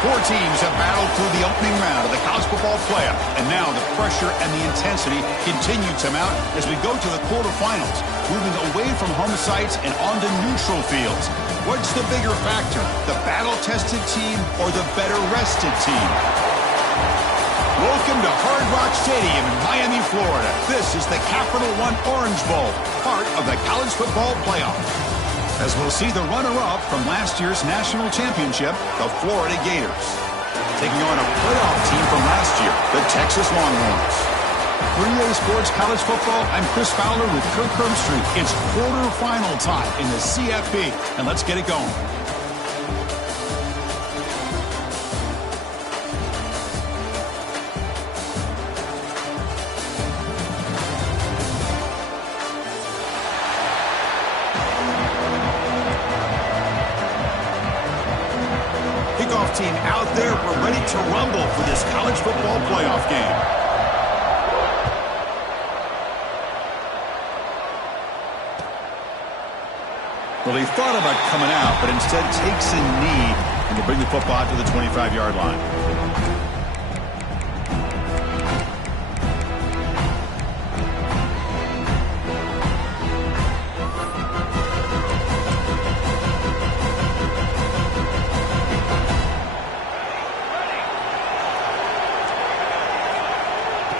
Four teams have battled through the opening round of the college football playoff, and now the pressure and the intensity continue to mount as we go to the quarterfinals, moving away from home sites and onto neutral fields. What's the bigger factor, the battle-tested team or the better-rested team? Welcome to Hard Rock Stadium in Miami, Florida. This is the Capital One Orange Bowl, part of the college football playoff, as we'll see the runner-up from last year's national championship, the Florida Gators, taking on a playoff team from last year, the Texas Longhorns. For EA Sports College Football, I'm Chris Fowler with Kirk Herbstreit. It's quarterfinal time in the CFP, and let's get it going. Team out there, we're ready to rumble for this college football playoff game. Well, he thought about coming out, but instead takes a knee and to bring the football out to the 25-yard line.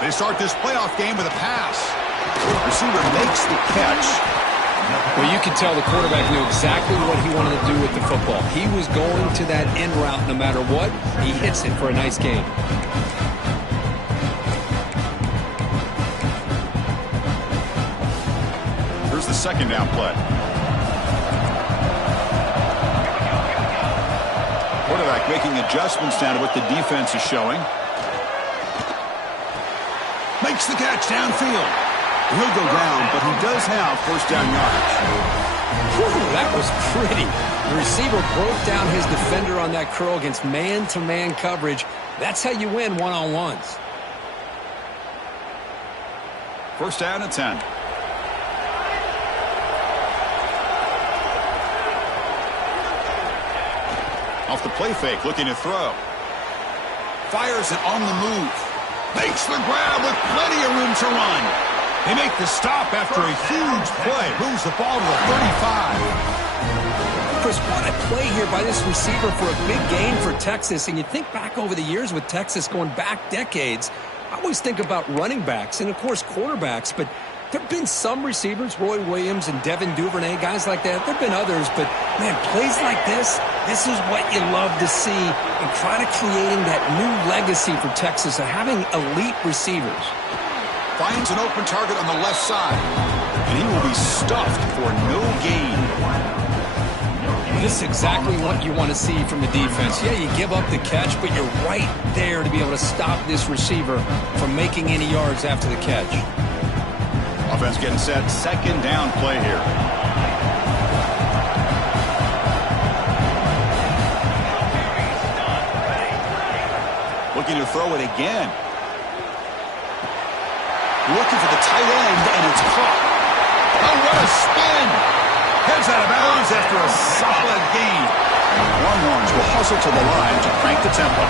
They start this playoff game with a pass. The receiver makes the catch. Well, you can tell the quarterback knew exactly what he wanted to do with the football. He was going to that end route no matter what. He hits it for a nice gain. Here's the second down play. Quarterback making adjustments down to what the defense is showing. Makes the catch downfield. He'll go down, but he does have first down yardage. Whew, that was pretty. The receiver broke down his defender on that curl against man-to-man coverage. That's how you win one-on-ones. First down at 10. Off the play fake, looking to throw. Fires it on the move. Makes the grab with plenty of room to run. They make the stop after a huge play. Moves the ball to the 35. Chris, what a play here by this receiver for a big gain for Texas. And you think back over the years with Texas going back decades, I always think about running backs and, of course, quarterbacks. But there have been some receivers, Roy Williams and Devin Duvernay, guys like that. There have been others. But, man, plays like this is what you love to see and try to creating that new legacy for Texas of having elite receivers. Finds an open target on the left side, and he will be stuffed for no gain. This is exactly what you want to see from the defense. Yeah, you give up the catch, but you're right there to be able to stop this receiver from making any yards after the catch. Offense getting set. Second down play here. Looking to throw it again. Looking for the tight end, and it's caught. Oh, what a spin! Heads out of bounds after a solid gain. Longhorns will hustle to the line to crank the tempo.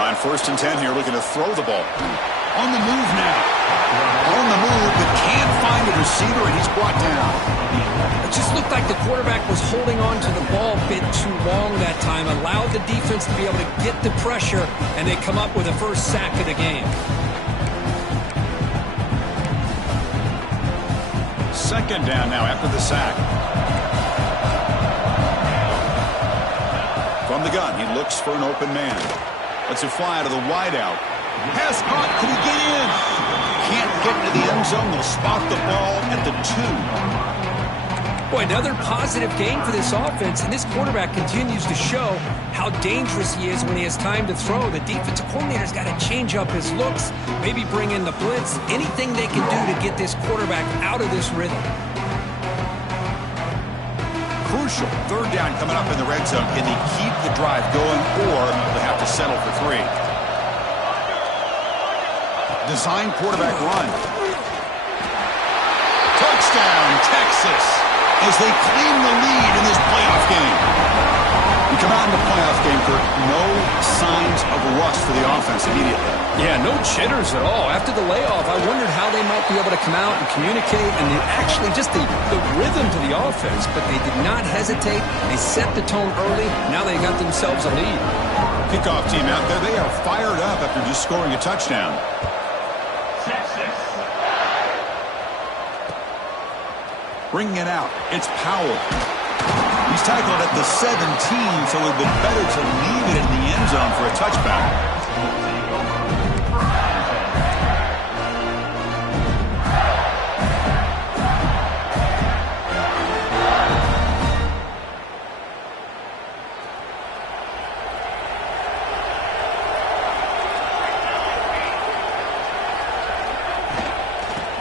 On 1st and 10 here, looking to throw the ball. On the move now. On the move, but can't find the receiver, and he's brought down. It just looked like the quarterback was holding on to the ball a bit too long that time, allowed the defense to be able to get the pressure, and they come up with the first sack of the game. Second down now after the sack. From the gun, he looks for an open man. Lets it fly to the wideout. Pass caught. Could he get in? Can't get into the end zone. They'll spot the ball at the 2. Boy, another positive game for this offense, and this quarterback continues to show how dangerous he is when he has time to throw. The defensive coordinator's got to change up his looks, maybe bring in the blitz, anything they can do to get this quarterback out of this rhythm. Crucial. Third down coming up in the red zone. Can they keep the drive going, or they have to settle for 3? Design quarterback run. Touchdown, Texas. as they claim the lead in this playoff game. You come out in the playoff game, Kirk, no signs of rust for the offense immediately. Yeah, no jitters at all. After the layoff, I wondered how they might be able to come out and communicate and actually just the rhythm to the offense, but they did not hesitate. They set the tone early. Now they got themselves a lead. Kickoff team out there, they are fired up after just scoring a touchdown. Bringing it out, it's Powell. He's tackled at the 17, so it would be better to leave it in the end zone for a touchback.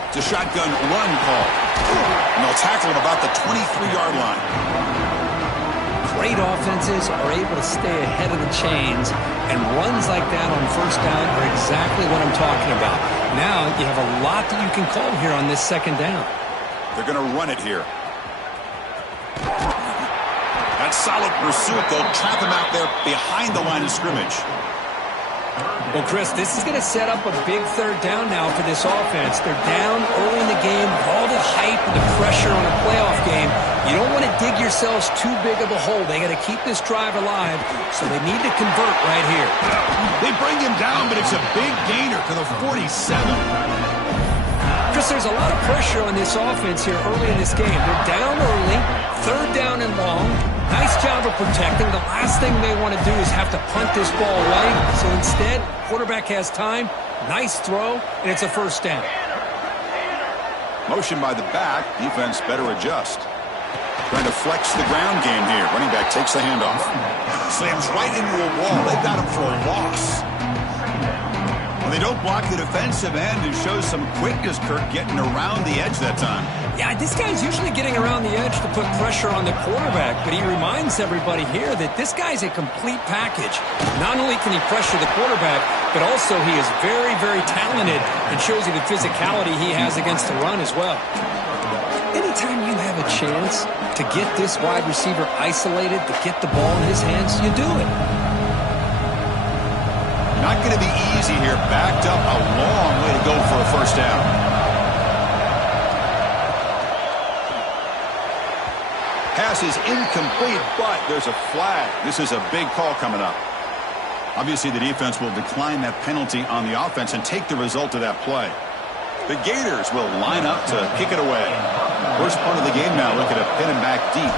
It's a shotgun run call. And they'll tackle him about the 23-yard line. Great offenses are able to stay ahead of the chains, and runs like that on first down are exactly what I'm talking about. Now you have a lot that you can call here on this second down. They're going to run it here. That solid pursuit. They'll trap him out there behind the line of scrimmage. Well, Chris, this is going to set up a big third down now for this offense. They're down early in the game with all the hype and the pressure on a playoff game. You don't want to dig yourselves too big of a hole. They got to keep this drive alive, so they need to convert right here. They bring him down, but it's a big gainer to the 47. Chris, there's a lot of pressure on this offense here early in this game. They're down early, third down and long. Nice job of protecting. The last thing they want to do is have to punt this ball away. So instead, quarterback has time. Nice throw, and it's a first down. Motion by the back. Defense better adjust. Trying to flex the ground game here. Running back takes the handoff. Slams right into a wall. They've got him for a loss. Well, they don't block the defensive end and shows some quickness, Kirk, getting around the edge that time. Yeah, this guy's usually getting around the edge to put pressure on the quarterback, but he reminds everybody here that this guy's a complete package. Not only can he pressure the quarterback, but also he is very, very talented and shows you the physicality he has against the run as well. Anytime you have a chance to get this wide receiver isolated, to get the ball in his hands, you do it. Not going to be easy here. Backed up a long way to go for a first down. Pass is incomplete, but there's a flag. This is a big call coming up. Obviously, the defense will decline that penalty on the offense and take the result of that play. The Gators will line up to kick it away. First part of the game now, looking to pin him back deep.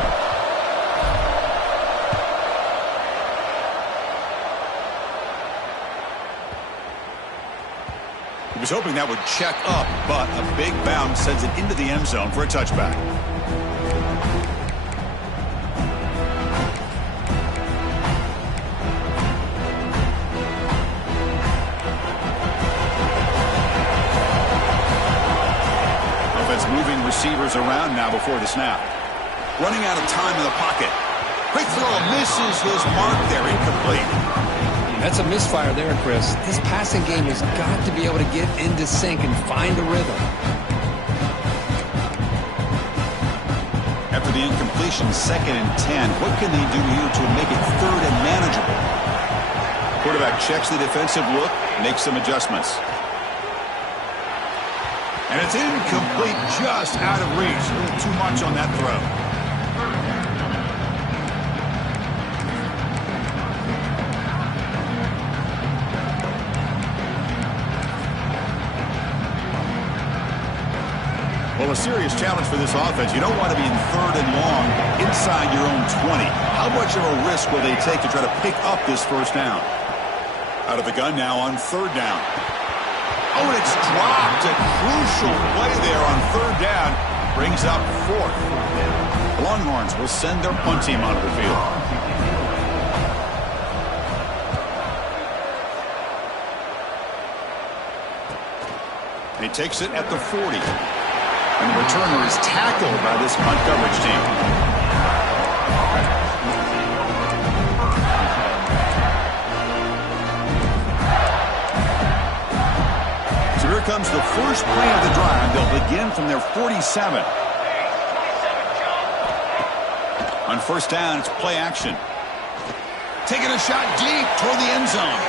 He was hoping that would check up, but a big bounce sends it into the end zone for a touchback. Moving receivers around now before the snap. Running out of time in the pocket. Quick throw, misses his mark there, incomplete. That's a misfire there, Chris. This passing game has got to be able to get into sync and find a rhythm. After the incompletion, 2nd and 10. What can they do here to make it 3rd and manageable? Quarterback checks the defensive look, makes some adjustments. And it's incomplete, just out of reach. A little too much on that throw. Well, a serious challenge for this offense. You don't want to be in 3rd and long inside your own 20. How much of a risk will they take to try to pick up this first down? Out of the gun now on 3rd down. Oh, and it's dropped. A crucial play there on 3rd down. Brings up 4th. The Longhorns will send their punt team onto the field. And he takes it at the 40. And the returner is tackled by this punt coverage team. Here comes the first play of the drive. They'll begin from their 47. first down, it's play action. Taking a shot deep toward the end zone.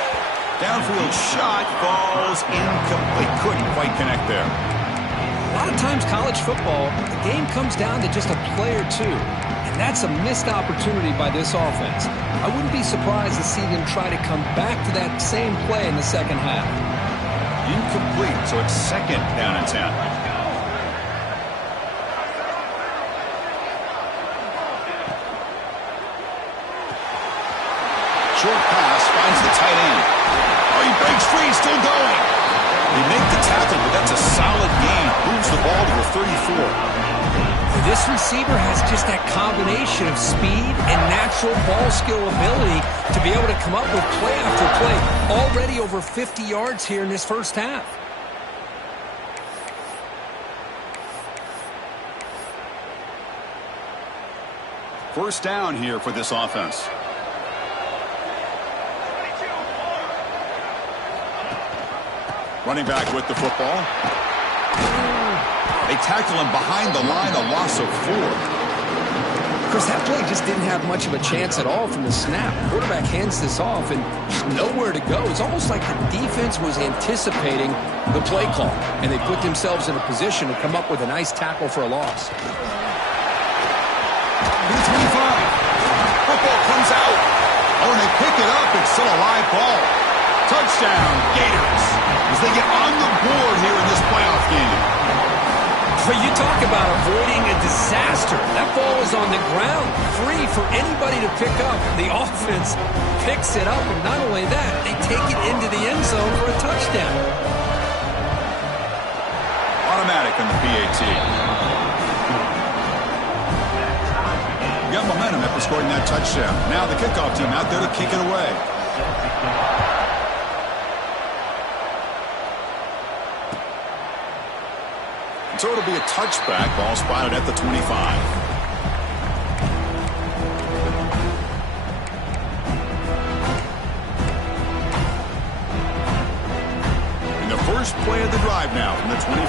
Downfield shot falls incomplete. Couldn't quite connect there. A lot of times college football, the game comes down to just a play or two. And that's a missed opportunity by this offense. I wouldn't be surprised to see them try to come back to that same play in the second half. Incomplete, so it's second down and 10. Short pass finds the tight end. Oh, he breaks free, still going. They make the tackle, but that's a solid gain. Moves the ball to the 34. This receiver has just that combination of speed and natural ball skill ability to be able to come up with play after play. Already over 50 yards here in this first half. First down here for this offense. Running back with the football. They tackle him behind the line, a loss of 4. Chris, that play just didn't have much of a chance at all from the snap. The quarterback hands this off and just nowhere to go. It's almost like the defense was anticipating the play call, and they put themselves in a position to come up with a nice tackle for a loss. 25. Football comes out. Oh, and they pick it up. It's still a live ball. Touchdown, Gators, as they get on the board here in this playoff game. But you talk about avoiding a disaster. That ball is on the ground, free for anybody to pick up. The offense picks it up, and not only that, they take it into the end zone for a touchdown. Automatic on the PAT. Got momentum after scoring that touchdown. Now the kickoff team out there to kick it away. So it'll be a touchback, ball spotted at the 25. In the first play of the drive now from the 25.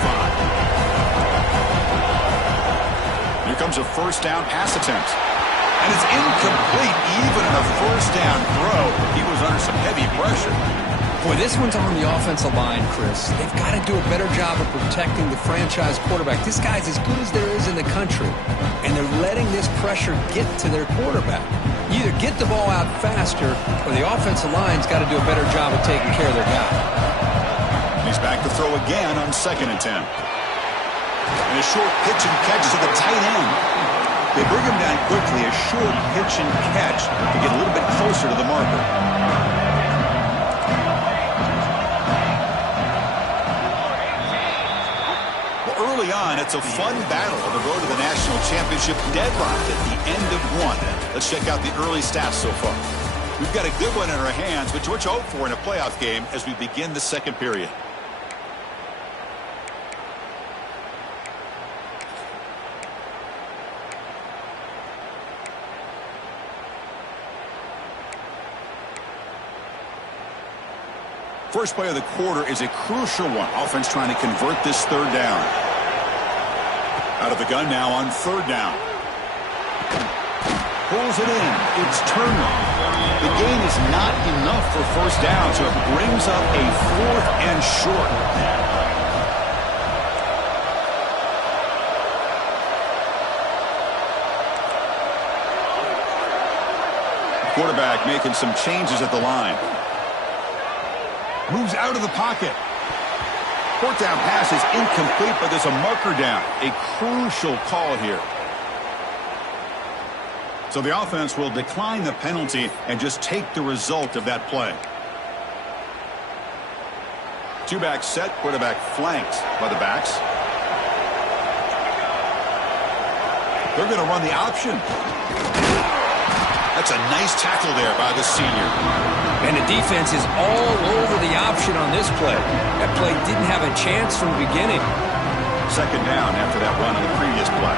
Here comes a first down pass attempt. And it's incomplete even in a first down throw. He was under some heavy pressure. Boy, this one's on the offensive line, Chris. They've got to do a better job of protecting the franchise quarterback. This guy's as good as there is in the country, and they're letting this pressure get to their quarterback. You either get the ball out faster, or the offensive line's got to do a better job of taking care of their guy. He's back to throw again on 2nd and 10. And a short pitch and catch to the tight end. They bring him down quickly, a short pitch and catch to get a little bit closer to the marker. Early on, it's a fun battle on the road to the national championship, deadlocked at the end of one. Let's check out the early stats so far. We've got a good one in our hands, but what you hope for in a playoff game as we begin the second period. First play of the quarter is a crucial one. Offense trying to convert this third down. Out of the gun now on 3rd down. Pulls it in. It's Turner. The gain is not enough for first down, so it brings up a 4th and short. Quarterback making some changes at the line. Moves out of the pocket. 4th down pass is incomplete, but there's a marker down. A crucial call here. So the offense will decline the penalty and just take the result of that play. 2-back set, quarterback flanked by the backs. They're going to run the option. That's a nice tackle there by the senior. And the defense is all over the option on this play. That play didn't have a chance from the beginning. 2nd down after that run on the previous play.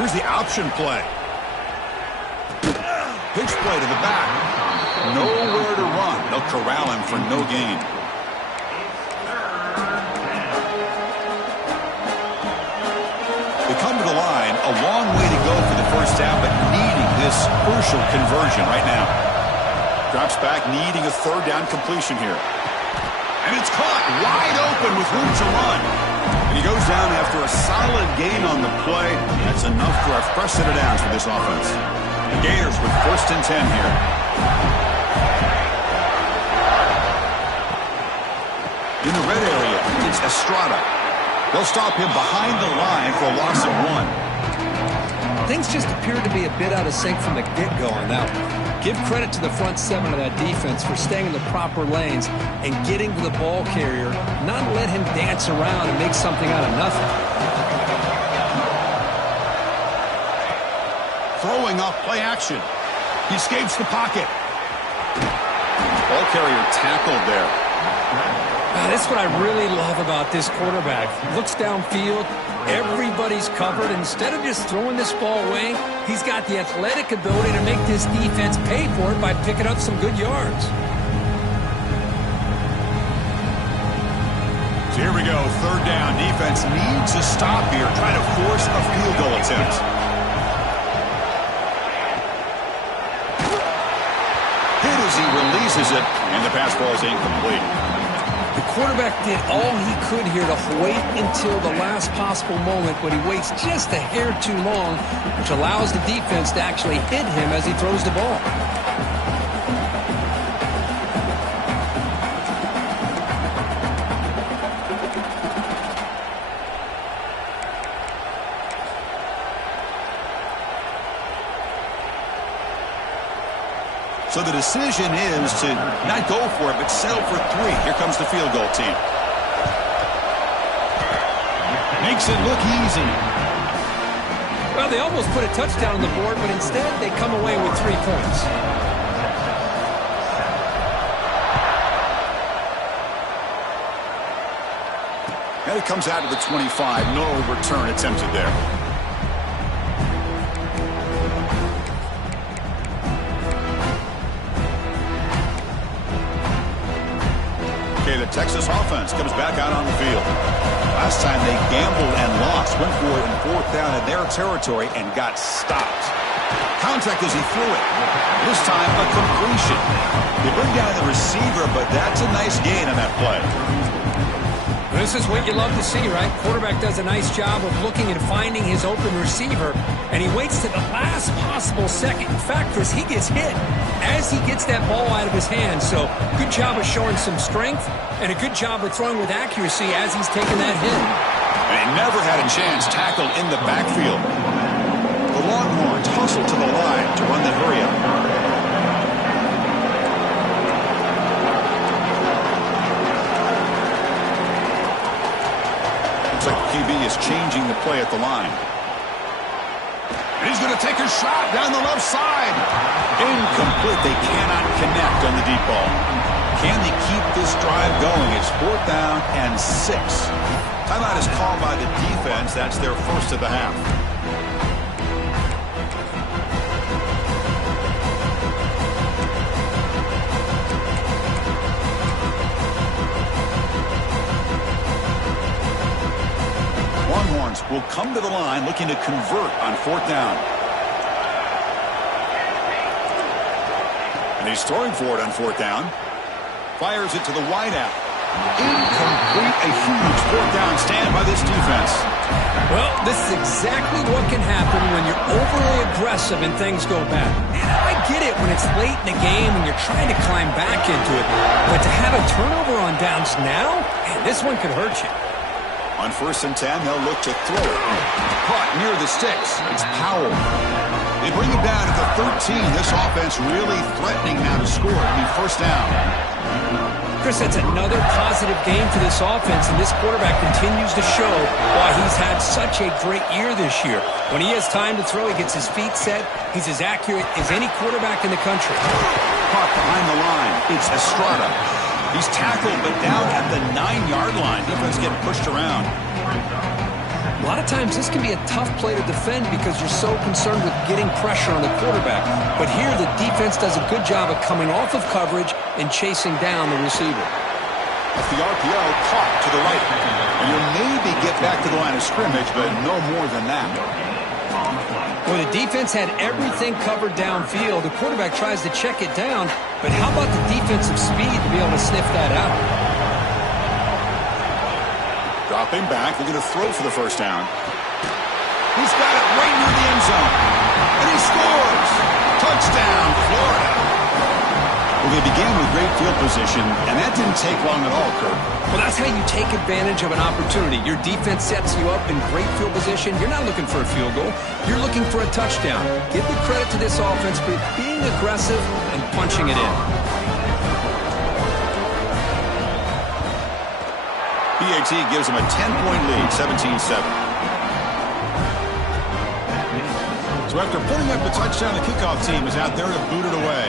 Here's the option play. Pitch play to the back. Nowhere to run. They'll corral him for no gain. this crucial conversion right now. Drops back, needing a third down completion here. And it's caught wide open with room to run. And he goes down after a solid gain on the play. That's enough for a fresh set of downs for this offense. The Gators with 1st and 10 here. In the red area, it's Estrada. They'll stop him behind the line for a loss of 1. Things just appeared to be a bit out of sync from the get-go on that one. Give credit to the front 7 of that defense for staying in the proper lanes and getting to the ball carrier, not let him dance around and make something out of nothing. Throwing off play action. He escapes the pocket. Ball carrier tackled there. That's what I really love about this quarterback. Looks downfield, everybody's covered. Instead of just throwing this ball away, he's got the athletic ability to make this defense pay for it by picking up some good yards. So here we go, 3rd down. Defense needs a stop here, trying to force a field goal attempt. Hit as he releases it, and the pass ball is incomplete. The quarterback did all he could here to wait until the last possible moment, but he waits just a hair too long, which allows the defense to actually hit him as he throws the ball. So the decision is to not go for it, but settle for 3. Here comes the field goal team. Makes it look easy. Well, they almost put a touchdown on the board, but instead they come away with 3 points. And it comes out to the 25. No return attempted there. Okay, the Texas offense comes back out on the field. Last time they gambled and lost, went for it in 4th down in their territory and got stopped. Contact as he threw it. This time a completion. They bring down the receiver, but that's a nice gain on that play. This is what you love to see, right? Quarterback does a nice job of looking and finding his open receiver, and he waits to the last possible second. In fact, Chris, he gets hit as he gets that ball out of his hands. So good job of showing some strength and a good job of throwing with accuracy as he's taking that hit. And he never had a chance tackled in the backfield. The Longhorns hustle to the line to run the hurry-up. Looks like QB is changing the play at the line. And he's going to take a shot down the left side. Incomplete. They cannot connect on the deep ball. Can they keep this drive going? It's 4th down and 6. Timeout is called by the defense. That's their first of the half. Longhorns will come to the line looking to convert on 4th down. And he's throwing for it on 4th down. Fires it to the wideout. Incomplete. A huge 4th down stand by this defense. Well, this is exactly what can happen when you're overly aggressive and things go bad. And I get it when it's late in the game and you're trying to climb back into it. But to have a turnover on downs now, man, this one could hurt you. On 1st and 10, they'll look to throw it. Caught near the sticks. It's Powell. They bring him down at the 13. This offense really threatening now to score. It'll be 1st down. Chris, that's another positive game for this offense, and this quarterback continues to show why he's had such a great year this year. When he has time to throw, he gets his feet set. He's as accurate as any quarterback in the country. Caught behind the line. It's Estrada. He's tackled, but down at the 9-yard line. Defense getting pushed around. A lot of times this can be a tough play to defend because you're so concerned with getting pressure on the quarterback. But here the defense does a good job of coming off of coverage and chasing down the receiver. Off the RPO, caught to the right. And will maybe get back to the line of scrimmage, but no more than that. Well, the defense had everything covered downfield. The quarterback tries to check it down, but how about the defensive speed to be able to sniff that out? Dropping back, they're going to throw for the first down. He's got it right near the end zone. And he scores! Touchdown, Florida! Well, they began with great field position, and that didn't take long at all, Kirk. Well, that's how you take advantage of an opportunity. Your defense sets you up in great field position. You're not looking for a field goal. You're looking for a touchdown. Give the credit to this offense for being aggressive and punching it in. PAT gives them a 10-point lead, 17-7. So after putting up the touchdown, the kickoff team is out there to boot it away.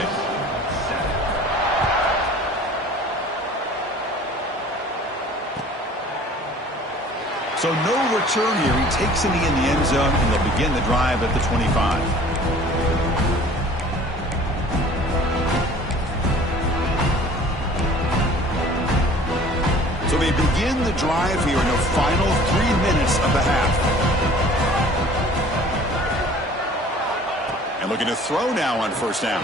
So no return here. He takes it in the end zone, and they'll begin the drive at the 25. So they begin the drive here in the final 3 minutes of the half. And looking to throw now on first down.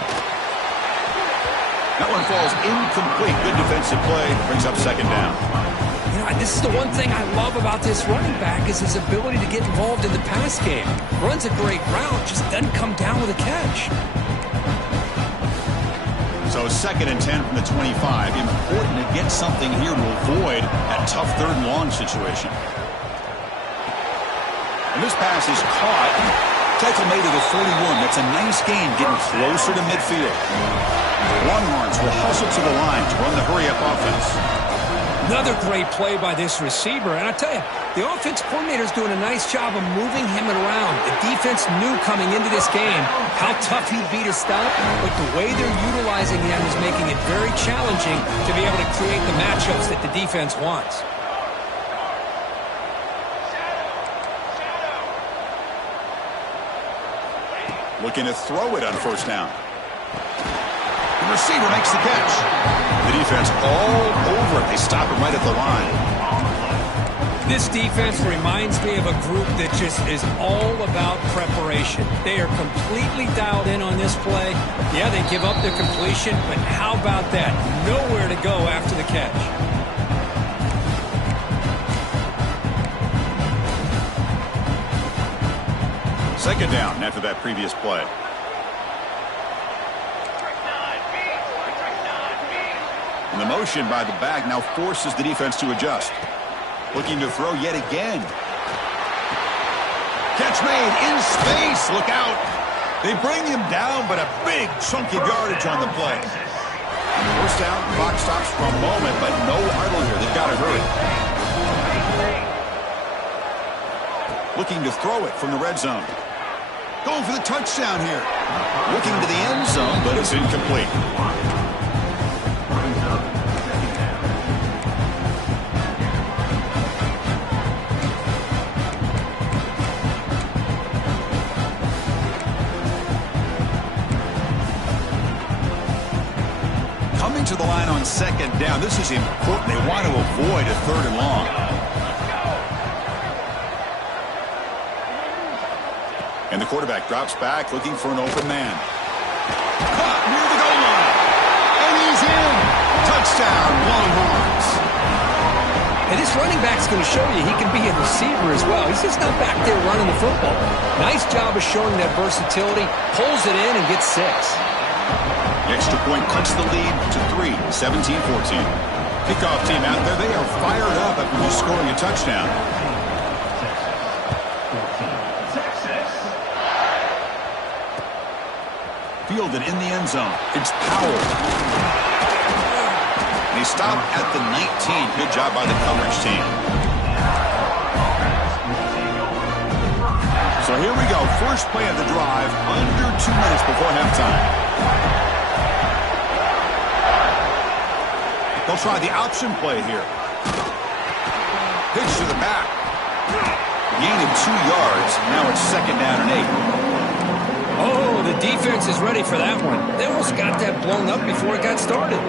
That one falls incomplete. Good defensive play. Brings up second down. You know, this is the one thing I love about this running back is his ability to get involved in the pass game. Runs a great route, just doesn't come down with a catch. So 2nd and 10 from the 25. Important to get something here to avoid that tough 3rd and long situation. And this pass is caught. Tackle made at the 41. That's a nice gain, getting closer to midfield. The Longhorns will hustle to the line to run the hurry-up offense. Another great play by this receiver. And I tell you, the offense coordinator's doing a nice job of moving him around. The defense knew coming into this game how tough he'd be to stop, but the way they're utilizing him is making it very challenging to be able to create the matchups that the defense wants. Looking to throw it on first down. The receiver makes the catch. The defense all over it. They stop him right at the line. This defense reminds me of a group that just is all about preparation. They are completely dialed in on this play. Yeah, they give up their completion, but how about that? Nowhere to go after the catch. Second down after that previous play. And the motion by the back now forces the defense to adjust. Looking to throw yet again. Catch made in space. Look out. They bring him down, but a big chunk of yardage on the play. First down, clock stops for a moment, but no huddle here. They've got to hurry. Looking to throw it from the red zone. Going for the touchdown here. Looking to the end zone, but it's incomplete. Coming to the line on second down. This is important. They want to avoid a 3rd and long. And the quarterback drops back, looking for an open man. Caught near the goal line. And he's in. Touchdown, Longhorns. And this running back's going to show you he can be a receiver as well. He's just not back there running the football. Nice job of showing that versatility. Pulls it in and gets 6. The extra point cuts the lead to 3, 17-14. Kickoff team out there. They are fired up after just scoring a touchdown. Fielded in the end zone. It's Powell. And he stopped at the 19. Good job by the coverage team. So here we go. First play of the drive. Under 2 minutes before halftime. They'll try the option play here. Pitch to the back. Gain of 2 yards. Now it's 2nd down and 8. Oh, the defense is ready for that one. They almost got that blown up before it got started.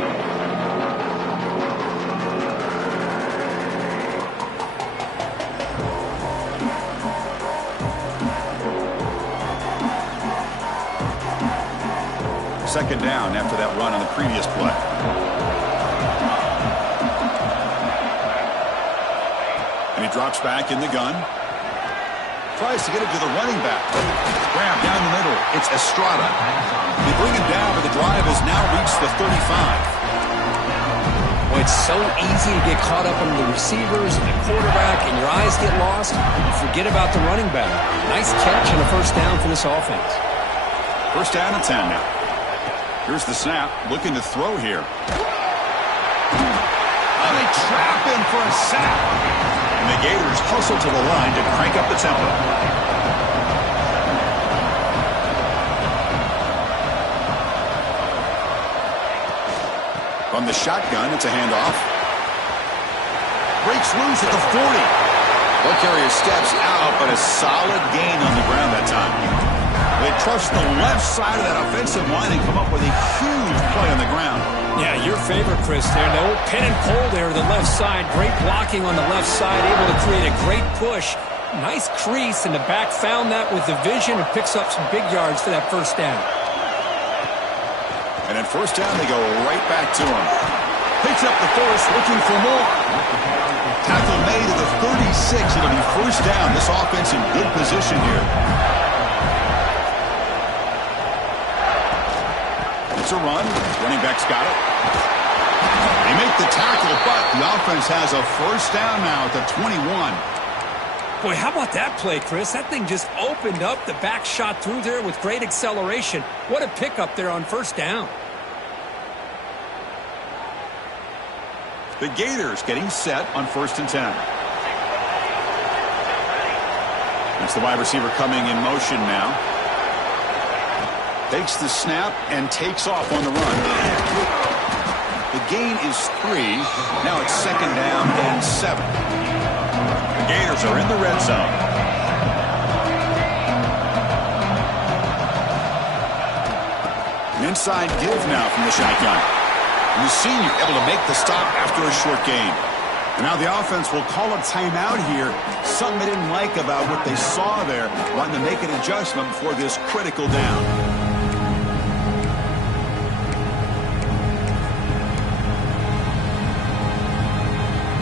second down after that run on the previous play. And he drops back in the gun. Tries to get it to the running back. Grab down the middle. It's Estrada. They bring him down, but the drive has now reached the 35. Well, it's so easy to get caught up on the receivers and the quarterback, and your eyes get lost. You forget about the running back. Nice catch and a first down for this offense. First down and 10 now. Here's the snap. Looking to throw here. Oh, they trap him for a sack. And the Gators hustle to the line to crank up the tempo. From the shotgun, it's a handoff. Breaks loose at the 40. Ball carrier steps out, but a solid gain on the ground that time. They trust the left side of that offensive line and come up with a huge play on the ground. Yeah, your favorite, Chris, there. The old pin and pull there to the left side. Great blocking on the left side, able to create a great push. Nice crease, and the back found that with the vision and picks up some big yards for that first down. And at first down, they go right back to him. Picks up the force, looking for more. Tackle made at the 36. It'll be first down. This offense in good position here. It's a run. Running back's got it. They make the tackle, but the offense has a first down now at the 21. Boy, how about that play, Chris? That thing just opened up. The back shot through there with great acceleration. What a pickup there on first down. The Gators getting set on first and 10. That's the wide receiver coming in motion now. Takes the snap and takes off on the run. The gain is 3. Now it's second down and 7. The Gators are in the red zone. An inside give now from the shotgun. And the senior able to make the stop after a short gain. And now the offense will call a timeout here. Something they didn't like about what they saw there. Wanting to make an adjustment before this critical down.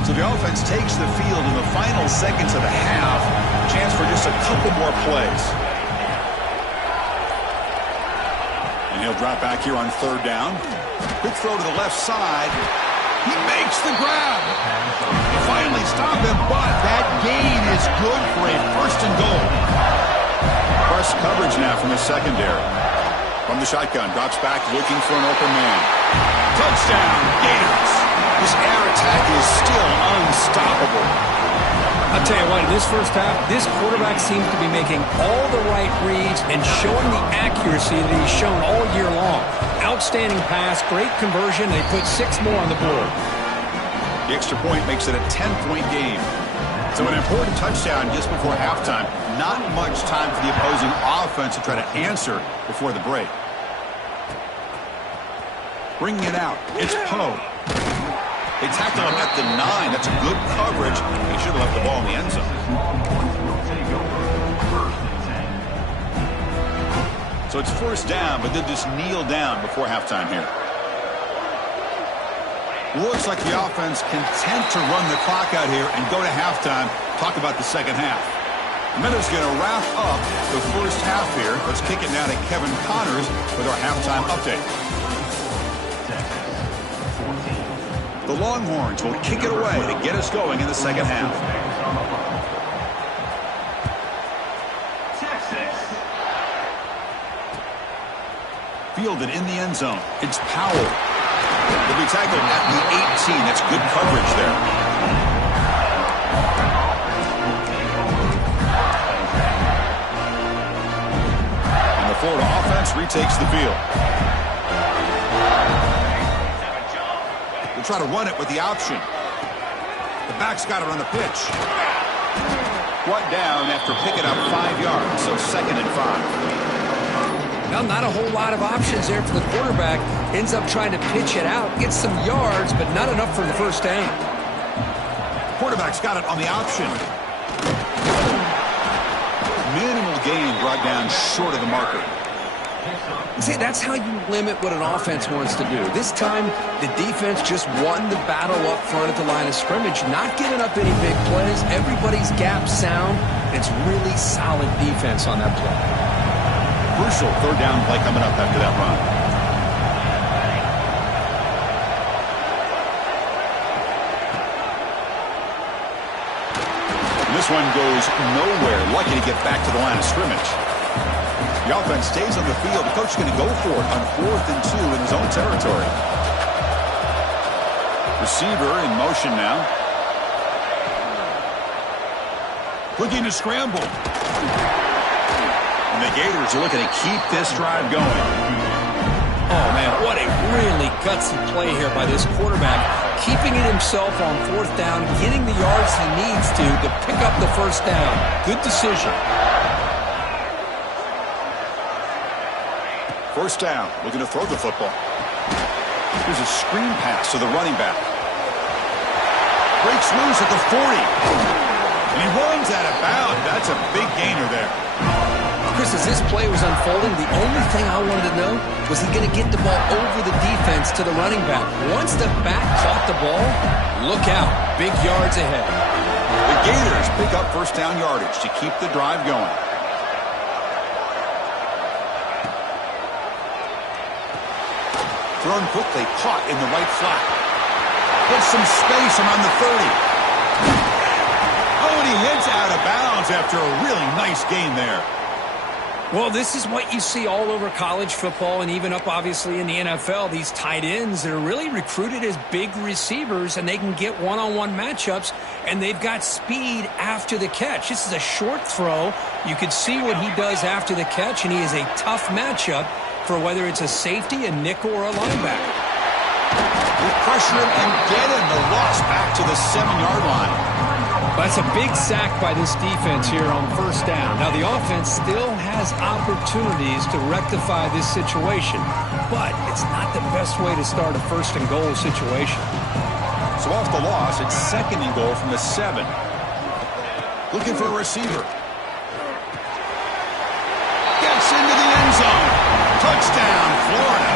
So the offense takes the field in the final seconds of the half. Chance for just a couple more plays. And he'll drop back here on third down. Quick throw to the left side. He makes the grab. Finally stop him, but that gain is good for a first and goal. Press coverage now from the secondary. From the shotgun, drops back looking for an open man. Touchdown, Gators. This air attack is still unstoppable. I'll tell you what, in this first half, this quarterback seems to be making all the right reads and showing the accuracy that he's shown all year long. Outstanding pass, great conversion. They put 6 more on the board. The extra point makes it a 10-point game. So an important touchdown just before halftime. Not much time for the opposing offense to try to answer before the break. Bringing it out, it's Poe. They tackle him at the 9. That's a good coverage. They should have left the ball in the end zone. So it's first down, but they'll just kneel down before halftime here. Looks like the offense content to run the clock out here and go to halftime. Talk about the second half. Miller's going to wrap up the first half here. Let's kick it now to Kevin Connors with our halftime update. The Longhorns will kick it away to get us going in the second half. Fielded in the end zone. It's Powell. He'll be tackled at the 18. That's good coverage there. And the Florida offense retakes the field. Try to run it with the option. The back's got it on the pitch. Brought down after picking up 5 yards, so second and 5. Well, not a whole lot of options there for the quarterback. Ends up trying to pitch it out, gets some yards, but not enough for the first down. Quarterback's got it on the option. Minimal gain brought down short of the marker. See, that's how you limit what an offense wants to do. This time, the defense just won the battle up front at the line of scrimmage, not giving up any big plays. Everybody's gap sound, and it's really solid defense on that play. Crucial third down play coming up after that run. This one goes nowhere. Lucky to get back to the line of scrimmage. The offense stays on the field. The coach is going to go for it on 4th and 2 in his own territory. Receiver in motion now. Looking to scramble. And the Gators are looking to keep this drive going. Oh, man, what a really gutsy play here by this quarterback. Keeping it himself on 4th down, getting the yards he needs to pick up the first down. Good decision. First down, looking to throw the football. Here's a screen pass to the running back. Breaks loose at the 40. And he runs out of bounds. That's a big gainer there. Chris, as this play was unfolding, the only thing I wanted to know was he going to get the ball over the defense to the running back. Once the back caught the ball, look out. Big yards ahead. The Gators pick up first down yardage to keep the drive going. Thrown quickly, caught in the right flat. Gets some space around the 30. Oh, and he heads out of bounds after a really nice gain there. Well, this is what you see all over college football and even up, obviously, in the NFL. These tight ends that are really recruited as big receivers, and they can get one-on-one matchups, and they've got speed after the catch. This is a short throw. You can see what he does after the catch, and he is a tough matchup for whether it's a safety, a nickel, or a linebacker. They pressure him and get him. The loss back to the 7-yard line. That's a big sack by this defense here on first down. Now, the offense still has opportunities to rectify this situation, but it's not the best way to start a first and goal situation. So off the loss, it's 2nd and goal from the 7. Looking for a receiver. Gets into the end zone. Touchdown, Florida.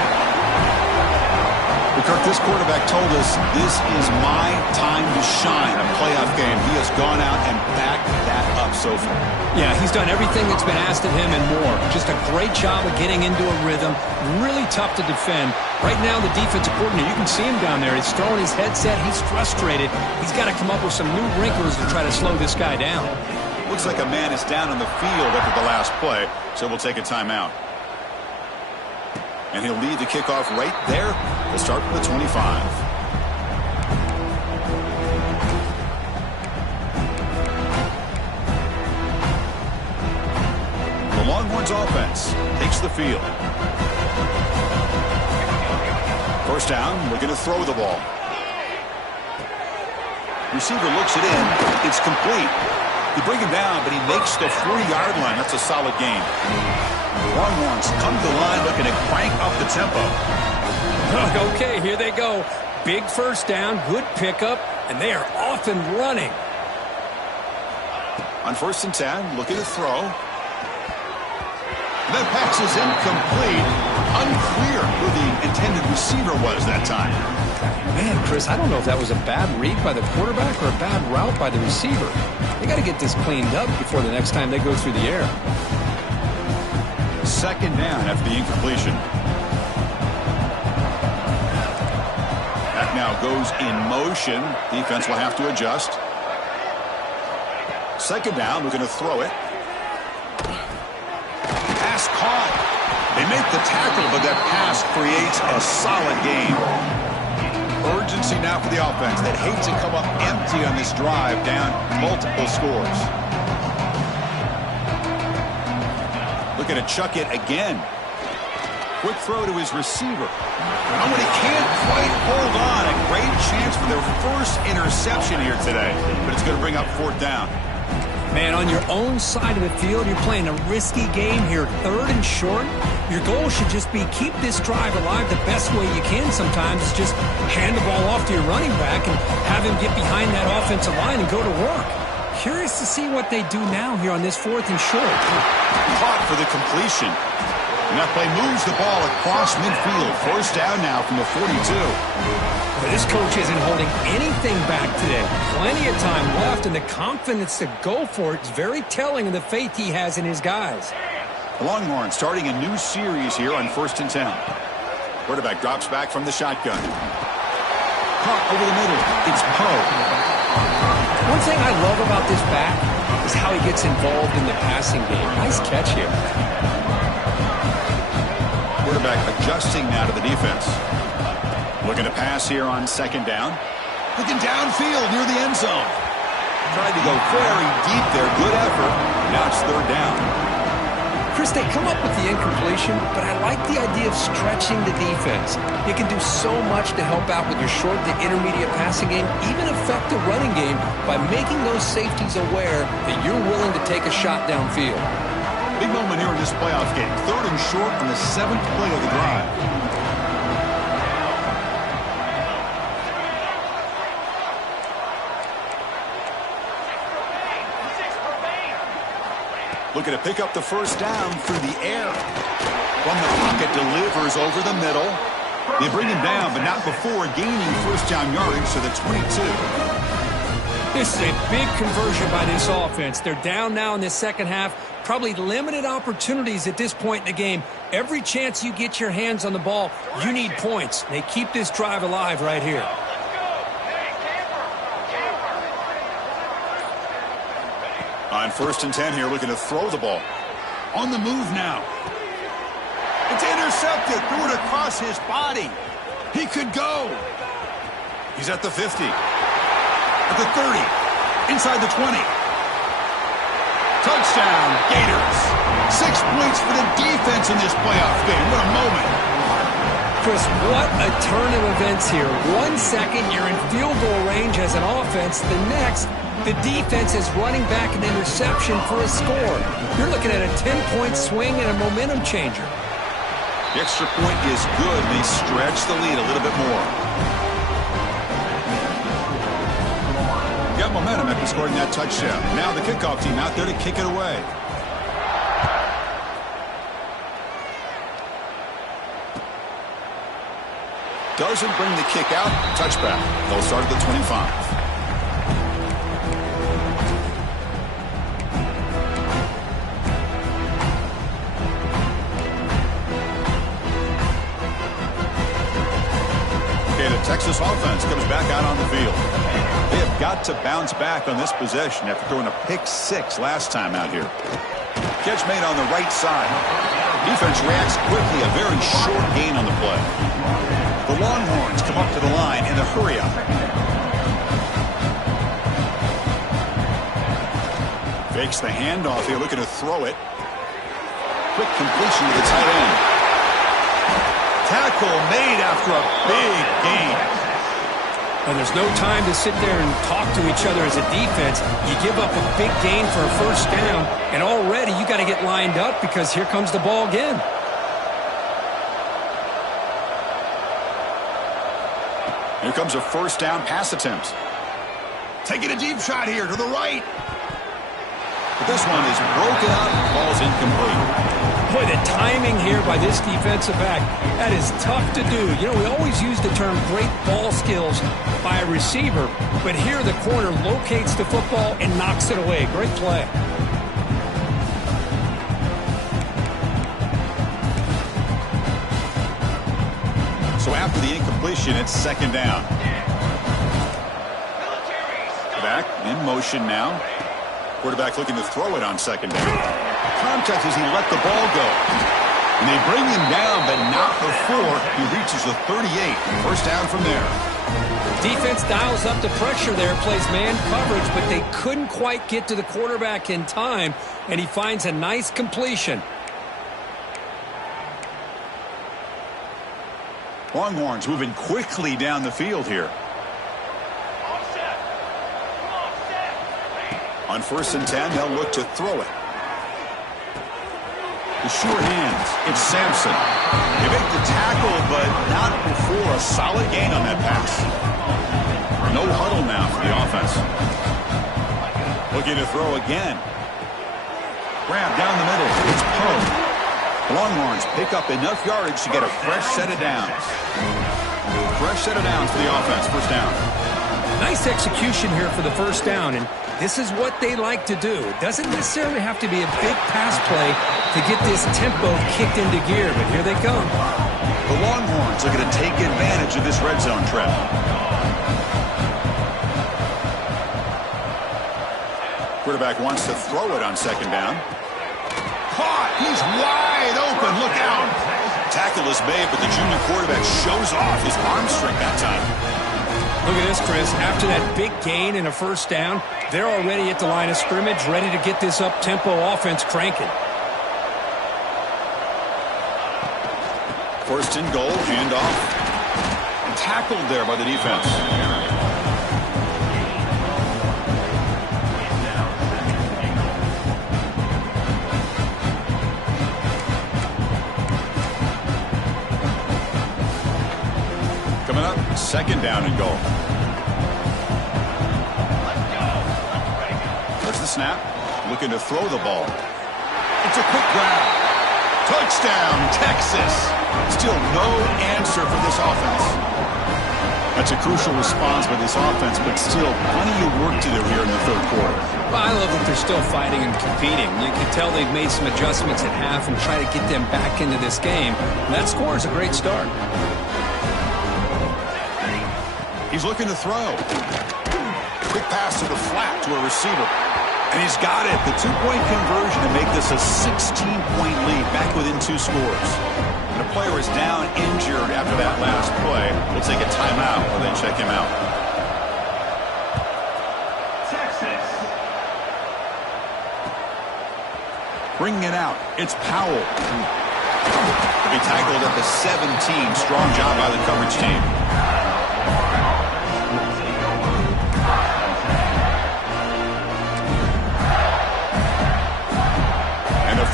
Kirk, this quarterback told us this is my time to shine, a playoff game. He has gone out and backed that up so far. Yeah, he's done everything that's been asked of him and more. Just a great job of getting into a rhythm. Really tough to defend. Right now, the defensive coordinator, you can see him down there. He's throwing his headset. He's frustrated. He's got to come up with some new wrinkles to try to slow this guy down. Looks like a man is down on the field after the last play, so we'll take a timeout. And he'll lead the kickoff right there. We'll start from the 25. The Longhorns offense takes the field. First down, looking to throw the ball. Receiver looks it in. It's complete. You bring him down, but he makes the 40-yard line. That's a solid gain. Longhorns come to the line looking to crank up the tempo. Okay, here they go. Big first down, good pickup, and they are off and running. On 1st and 10, looking to throw. That pass is incomplete. Unclear who the intended receiver was that time. Man, Chris, I don't know if that was a bad read by the quarterback or a bad route by the receiver. They got to get this cleaned up before the next time they go through the air. 2nd down after the incompletion. That now goes in motion. Defense will have to adjust. 2nd down, looking to throw it. Pass caught. They make the tackle, but that pass creates a solid gain. Urgency now for the offense. They'd hate to come up empty on this drive, down multiple scores. Looking to chuck it again. Quick throw to his receiver. Oh, and he can't quite hold on. A great chance for their first interception here today, but it's going to bring up 4th down. Man, on your own side of the field, you're playing a risky game here. 3rd and short. Your goal should just be keep this drive alive the best way you can sometimes. Is just hand the ball off to your running back and have him get behind that offensive line and go to work. Curious to see what they do now here on this 4th and short. Caught for the completion. And that play moves the ball across midfield. First down now from the 42. But this coach isn't holding anything back today. Plenty of time left, and the confidence to go for it is very telling of the faith he has in his guys. Longhorn starting a new series here on 1st and 10. Quarterback drops back from the shotgun. Caught over the middle. It's Poe. One thing I love about this back is how he gets involved in the passing game. Nice catch here. Quarterback adjusting now to the defense. Looking to pass here on 2nd down. Looking downfield near the end zone. Tried to go very deep there. Good effort. Now it's 3rd down. Chris, they come up with the incompletion, but I like the idea of stretching the defense. You can do so much to help out with your short to intermediate passing game, even affect the running game by making those safeties aware that you're willing to take a shot downfield. Big moment here in this playoff game. 3rd and short on the 7th play of the drive. Looking to pick up the 1st down through the air. From the pocket, delivers over the middle. They bring him down, but not before gaining 1st down yardage to the 22. This is a big conversion by this offense. They're down now in the 2nd half. Probably limited opportunities at this point in the game. Every chance you get your hands on the ball, you need points. They keep this drive alive right here. On 1st and 10 here, looking to throw the ball. On the move now. It's intercepted. Threw it across his body. He could go. He's at the 50. At the 30. Inside the 20. Touchdown, Gators. 6 points for the defense in this playoff game. What a moment. Chris, what a turn of events here. 1 second, you're in field goal range as an offense. The next, the defense is running back an interception for a score. You're looking at a 10-point swing and a momentum changer. The extra point is good. They stretch the lead a little bit more. Got momentum after scoring that touchdown. Now the kickoff team out there to kick it away. Doesn't bring the kick out. Touchback. They'll start at the 25. Texas offense comes back out on the field. They have got to bounce back on this possession after throwing a pick-6 last time out here. Catch made on the right side. Defense reacts quickly, a very short gain on the play. The Longhorns come up to the line in a hurry-up. Fakes the handoff here, looking to throw it. Quick completion to the tight end. Tackle made after a big gain. And there's no time to sit there and talk to each other as a defense. You give up a big gain for a 1st down, and already you got to get lined up because here comes the ball again. Here comes a 1st down pass attempt. Taking a deep shot here to the right. But this one is broken up, ball's incomplete. Boy, the timing here by this defensive back, that is tough to do. You know, we always use the term great ball skills by a receiver, but here the corner locates the football and knocks it away. Great play. So after the incompletion, it's 2nd down. Back in motion now. Quarterback looking to throw it on 2nd down. Contact as he let the ball go. And they bring him down, but not before he reaches the 38. 1st down from there. Defense dials up the pressure there, plays man coverage, but they couldn't quite get to the quarterback in time, and he finds a nice completion. Longhorns moving quickly down the field here. On 1st and 10, they'll look to throw it. The sure hands. It's Sampson. They make the tackle, but not before a solid gain on that pass. No huddle now for the offense. Looking to throw again. Grab down the middle. It's Poe. Longhorns pick up enough yardage to get a fresh set of downs. Fresh set of downs for the offense. First down. Nice execution here for the first down, and this is what they like to do. It doesn't necessarily have to be a big pass play to get this tempo kicked into gear, but here they come. The Longhorns are going to take advantage of this red zone trip. Quarterback wants to throw it on second down. Caught! He's wide open. Look out! Tackle is made, but the junior quarterback shows off his arm strength that time. Look at this, Chris. After that big gain and a first down, they're already at the line of scrimmage, ready to get this up-tempo offense cranking. First and goal, handoff. And tackled there by the defense. Coming up, second down and goal. There's the snap. Looking to throw the ball. It's a quick grab. Touchdown, Texas. Still no answer for this offense. That's a crucial response by this offense, but still plenty of work to do here in the third quarter. Well, I love that they're still fighting and competing. You can tell they've made some adjustments at half and try to get them back into this game. And that score is a great start. He's looking to throw. Quick pass to the flat to a receiver. And he's got it. The two-point conversion to make this a 16-point lead back within 2 scores. And a player is down injured after that last play. We'll take a timeout and then check him out. Texas. Bringing it out. It's Powell. He tackled at the 17. Strong job by the coverage team.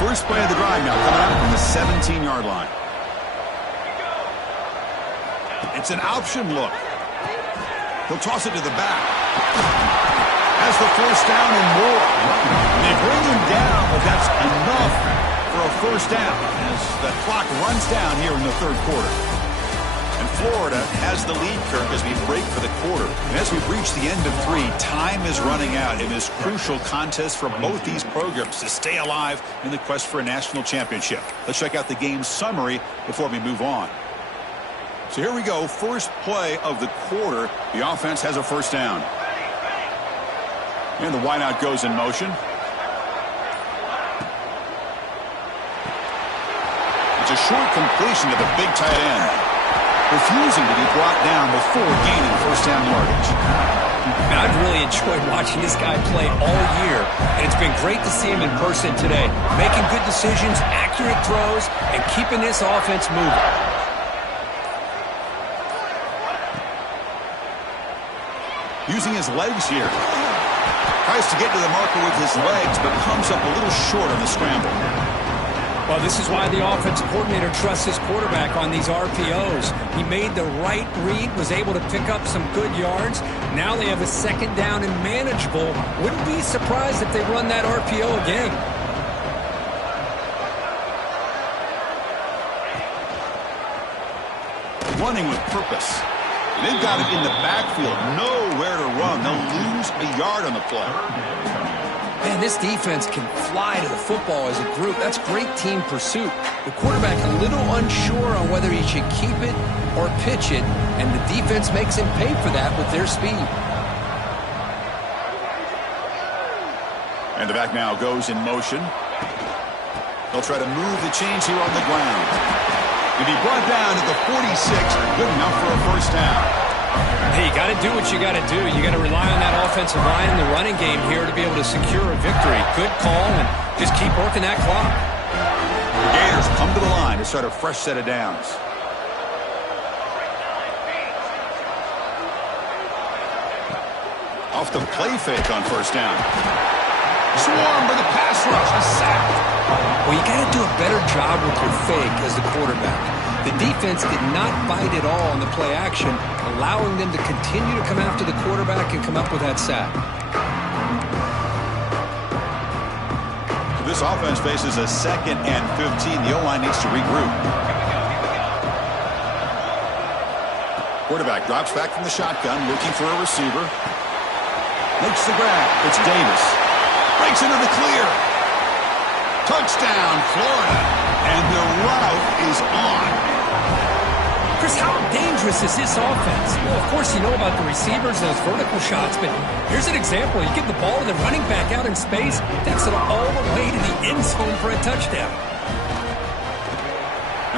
First play of the drive now coming out from the 17-yard line. It's an option look. He'll toss it to the back. Has the first down and more. They bring him down, but that's enough for a first down as the clock runs down here in the third quarter. And Florida has the lead, Kirk, as we break for the quarter. And as we reach the end of 3, time is running out in this crucial contest for both these programs to stay alive in the quest for a national championship. Let's check out the game summary before we move on. So here we go. First play of the quarter. The offense has a first down. And the wideout goes in motion. It's a short completion to the big tight end. Refusing to be brought down before gaining first down yardage. I've really enjoyed watching this guy play all year, and it's been great to see him in person today, making good decisions, accurate throws, and keeping this offense moving. Using his legs here. Tries to get to the marker with his legs, but comes up a little short on the scramble. Well, this is why the offensive coordinator trusts his quarterback on these RPOs. He made the right read, was able to pick up some good yards. Now they have a second down and manageable. Wouldn't be surprised if they run that RPO again. Running with purpose. They've got it in the backfield. Nowhere to run. They'll lose a yard on the play. Man, this defense can fly to the football as a group. That's great team pursuit. The quarterback a little unsure on whether he should keep it or pitch it, and the defense makes him pay for that with their speed. And the back now goes in motion. They'll try to move the chains here on the ground. He'll be brought down at the 46. Good enough for a first down. Hey, you got to do what you got to do. You got to rely on that offensive line in the running game here to be able to secure a victory. Good call, and just keep working that clock. The Gators come to the line to start a fresh set of downs. Off the play fake on first down. Swarmed by the pass rush. A sack. Well, you got to do a better job with your fake as the quarterback. The defense did not bite at all on the play action, allowing them to continue to come after the quarterback and come up with that sack. This offense faces a 2nd and 15. The O-line needs to regroup. Quarterback drops back from the shotgun, looking for a receiver. Makes the grab. It's Davis. Breaks into the clear. Touchdown, Florida. And the route is on. Chris, how dangerous is this offense? Well, of course, you know about the receivers, those vertical shots, but here's an example. You give the ball to the running back out in space, takes it all the way to the end zone for a touchdown.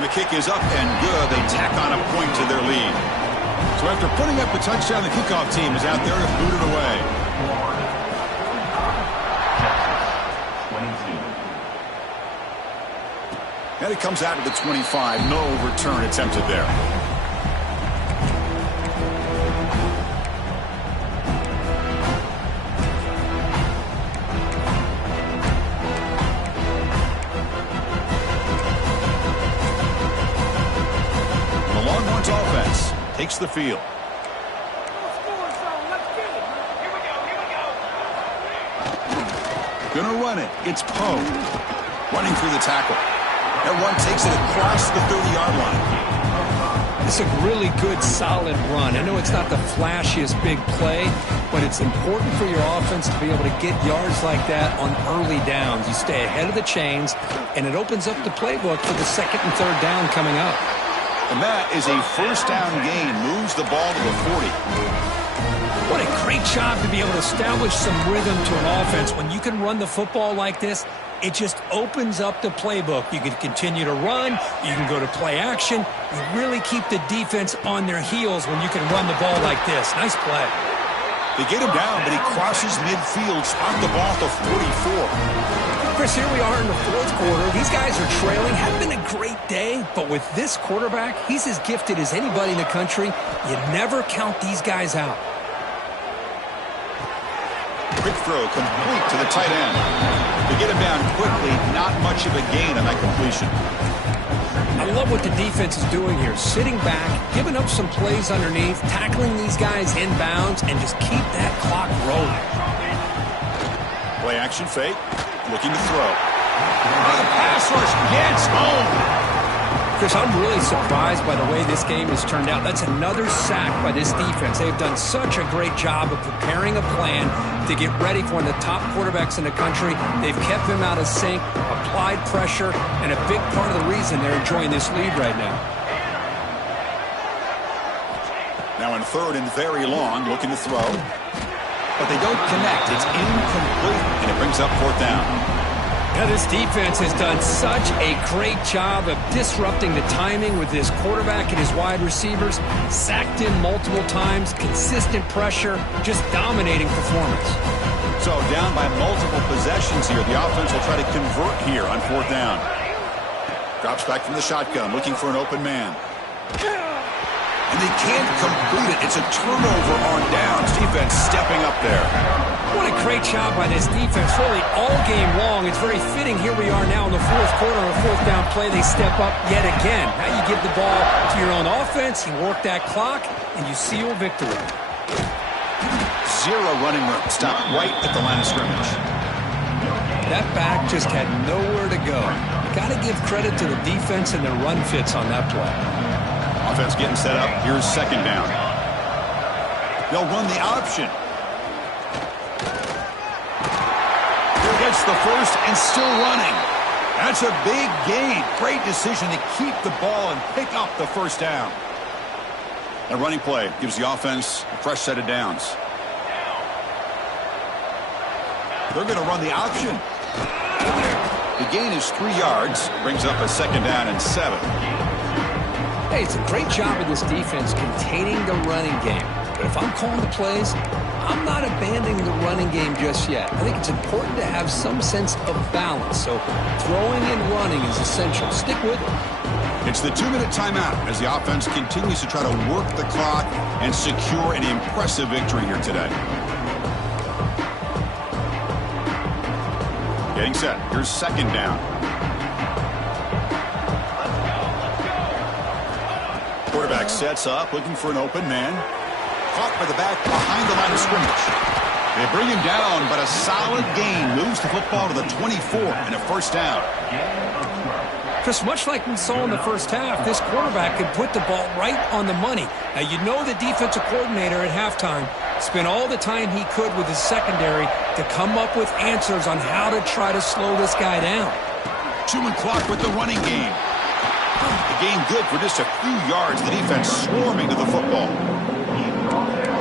And the kick is up and good. They tack on a point to their lead. So after putting up the touchdown, the kickoff team is out there to boot it away. And it comes out to the 25. No return attempted there. The Longhorns offense takes the field. Gonna run it. It's Poe. Running through the tackle. And one takes it across the 30-yard line. It's a really good, solid run. I know it's not the flashiest big play, but it's important for your offense to be able to get yards like that on early downs. You stay ahead of the chains, and it opens up the playbook for the 2nd and 3rd down coming up. And that is a first down gain. Moves the ball to the 40. What a great job to be able to establish some rhythm to an offense. When you can run the football like this, it just opens up the playbook. You can continue to run. You can go to play action. You really keep the defense on their heels when you can run the ball like this. Nice play. They get him down, but he crosses midfield, spot the ball to 44. Chris, here we are in the 4th quarter. These guys are trailing. Had been a great day, but with this quarterback, he's as gifted as anybody in the country. You never count these guys out. Quick throw complete to the tight end. To get him down quickly, not much of a gain on that completion. I love what the defense is doing here. Sitting back, giving up some plays underneath, tackling these guys inbounds, and just keep that clock rolling. Play action fake. Looking to throw. The pass rush gets home. Chris, I'm really surprised by the way this game has turned out. That's another sack by this defense. They've done such a great job of preparing a plan to get ready for one of the top quarterbacks in the country. They've kept him out of sync, applied pressure, and a big part of the reason they're enjoying this lead right now. Now in 3rd and very long, looking to throw. But they don't connect. It's incomplete, and it brings up 4th down. Now, this defense has done such a great job of disrupting the timing with this quarterback and his wide receivers. Sacked him multiple times, consistent pressure, just dominating performance. So down by multiple possessions here. The offense will try to convert here on 4th down. Drops back from the shotgun, looking for an open man. And they can't complete it. It's a turnover on downs. Defense stepping up there. What a great job by this defense, really all game long. It's very fitting. Here we are now in the 4th quarter, a 4th down play. They step up yet again. Now you give the ball to your own offense, you work that clock, and you seal victory. 0 running room. Stop right at the line of scrimmage. That back just had nowhere to go. Got to give credit to the defense and their run fits on that play. Offense getting set up. Here's 2nd down. They'll run the option. Gets the first and still running. That's a big gain. Great decision to keep the ball and pick up the 1st down. A running play gives the offense a fresh set of downs. They're going to run the option. The gain is 3 yards. Brings up a 2nd down and 7. Hey, it's a great job of this defense containing the running game. But if I'm calling the plays, I'm not abandoning the running game just yet. I think it's important to have some sense of balance. So throwing and running is essential. Stick with it. It's the 2-minute timeout as the offense continues to try to work the clock and secure an impressive victory here today. Getting set. Here's 2nd down. Quarterback sets up, looking for an open man. Caught by the back behind the line of scrimmage. They bring him down, but a solid gain moves the football to the 24 and a first down. Chris, much like we saw in the first half, this quarterback could put the ball right on the money. Now, you know the defensive coordinator at halftime spent all the time he could with his secondary to come up with answers on how to try to slow this guy down. Chewing clock with the running game. The game good for just a few yards. The defense swarming to the football.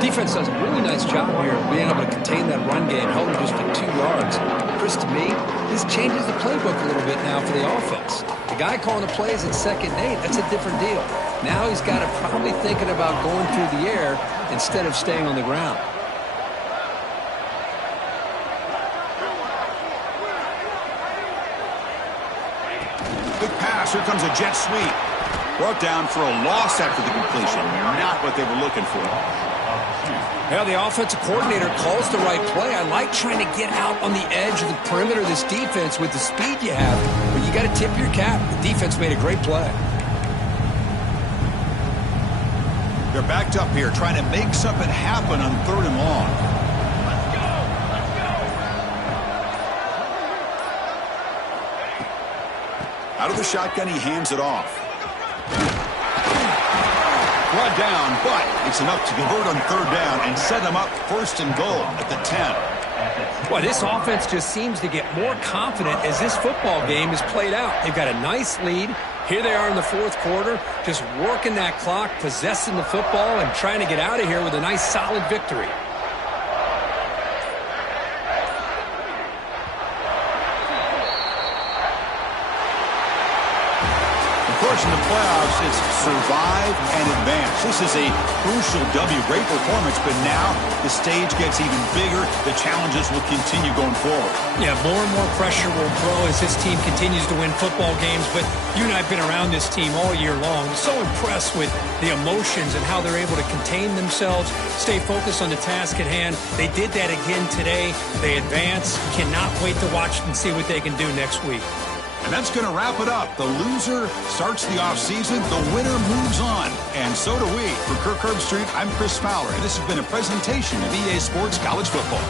Defense does a really nice job here of being able to contain that run game, held him just to 2 yards. Chris, to me, this changes the playbook a little bit now for the offense. The guy calling the plays at 2nd and 8, that's a different deal. Now he's got to probably thinking about going through the air instead of staying on the ground. Good pass. Here comes a jet sweep. Brought down for a loss after the completion. Not what they were looking for. Well, the offensive coordinator calls the right play. I like trying to get out on the edge of the perimeter of this defense with the speed you have. But you got to tip your cap. The defense made a great play. They're backed up here trying to make something happen on 3rd and long. Out of the shotgun, he hands it off. Brought down, but it's enough to convert on 3rd down and set him up 1st and goal at the 10. Well, this offense just seems to get more confident as this football game is played out. They've got a nice lead. Here they are in the 4th quarter, just working that clock, possessing the football, and trying to get out of here with a nice, solid victory. Of course, in the playoffs, it's survive and advance. This is a crucial W. Great performance, but now the stage gets even bigger. The challenges will continue going forward. Yeah, more and more pressure will grow as this team continues to win football games. But you and I have been around this team all year long. I'm so impressed with the emotions and how they're able to contain themselves, stay focused on the task at hand. They did that again today. They advance. Cannot wait to watch and see what they can do next week. And that's going to wrap it up. The loser starts the offseason. The winner moves on. And so do we. For Kirk Herbstreit, I'm Chris Fowler. And this has been a presentation of EA Sports College Football.